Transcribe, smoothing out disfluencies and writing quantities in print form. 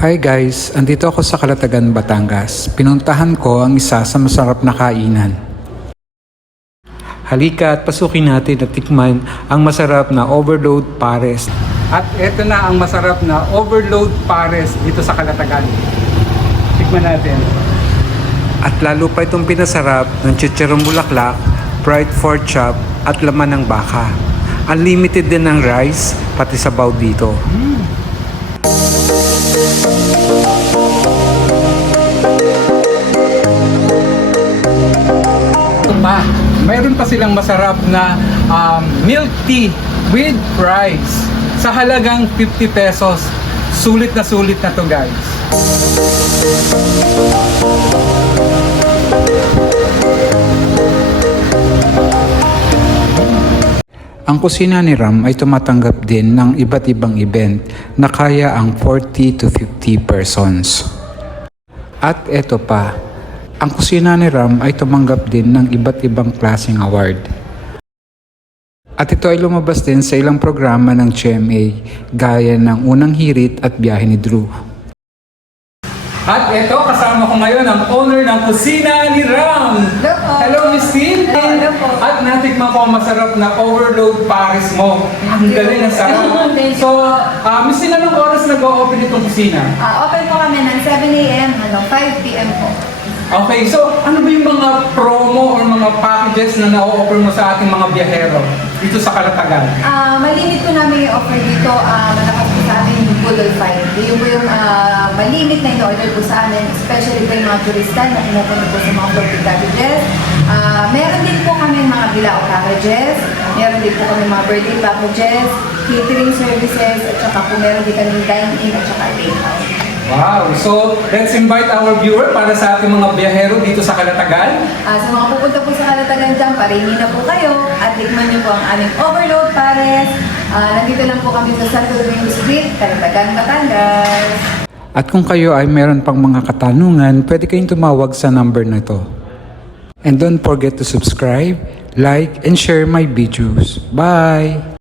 Hi guys, andito ako sa Calatagan, Batangas. Pinuntahan ko ang isa sa masarap na kainan. Halika at pasukin natin at tikman ang masarap na overload pares. At eto na ang masarap na overload pares dito sa Calatagan. Tikman natin. At lalo pa itong pinasarap ng chicharong bulaklak, fried pork chop at laman ng baka. Unlimited din ng rice, pati sabaw dito. Mayroon pa silang masarap na milk tea with rice sa halagang 50 pesos. Sulit na to guys. Ang kusina ni Ram ay tumatanggap din ng iba't ibang event na kaya ang 40 to 50 persons. At eto pa, ang kusina ni Ram ay tumanggap din ng iba't ibang klaseng award. At ito ay lumabas din sa ilang programa ng GMA gaya ng Unang Hirit at Biyahe ni Drew. At ito, kasama ko ngayon ang owner ng kusina ni Ram. Hello, Miss Tin. Hello po. At natikman ko ang masarap na overload pares mo. Ang galing, ang sarap. So, Miss Tin, anong oras nag-o-open itong kusina? Open po kami ng 7 a.m. 5 p.m. po. Okay, so ano ba yung mga promo or mga packages na na-offer mo sa ating mga biyahero dito sa Calatagan? Malimit po namin yung offer dito. Malakas po sa amin yung Budol 5. Yung po yung malimit na in-order po sa amin, especially po yung mga turista na pumupunta po sa mga floating cottages. Meron din po kami mga bilao packages, meron din po kami mga birthday packages, catering services, at saka po meron din kami dine-in at saka take-out. Wow! So, let's invite our viewer para sa ating mga biyahero dito sa Calatagan. Sa mga pupunta po sa Calatagan dyan, paringi na po kayo at tikman niyo po ang aming overload pares. Nandito lang po kami sa Santo Domingo Street, Calatagan, Batangas. At kung kayo ay meron pang mga katanungan, pwede kayong tumawag sa number na to. And don't forget to subscribe, like, and share my videos. Bye!